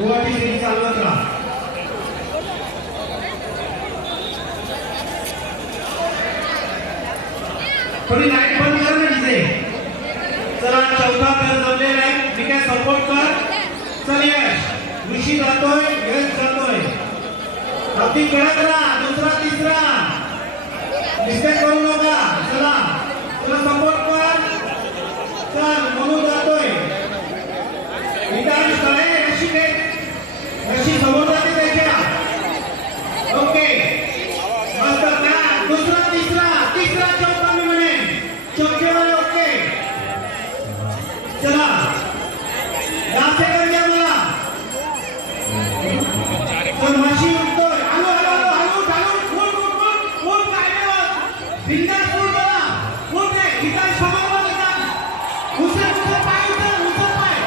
Guwahati city चालवत राहा. थोडी लाईट बंद कर ना तिथे. चला चौथा तर जमलेला आहे. मी काय सपोर्ट कर. चल यश ऋषी जातोय, यश जातोय. अगदी कडक राहा. दुसरा तिसरा मिस्टेक करू नका. चला तुला सपोर्ट कर. चल मनू जातोय. विकास काय रशी समोर जाते त्याच्या. ओके मस्त का. दुसरा तिसरा तिसरा चौथा मी म्हणेन. चौथ्यामध्ये ओके. चला 10 सेकंद द्या मला. पण म्हशी उठतोय. Hello hello hello hello full full full full काय बिंदास फुल बघा. फुल रे विकास समोर बघा. उचल उचल पाय उचल उचल पाय.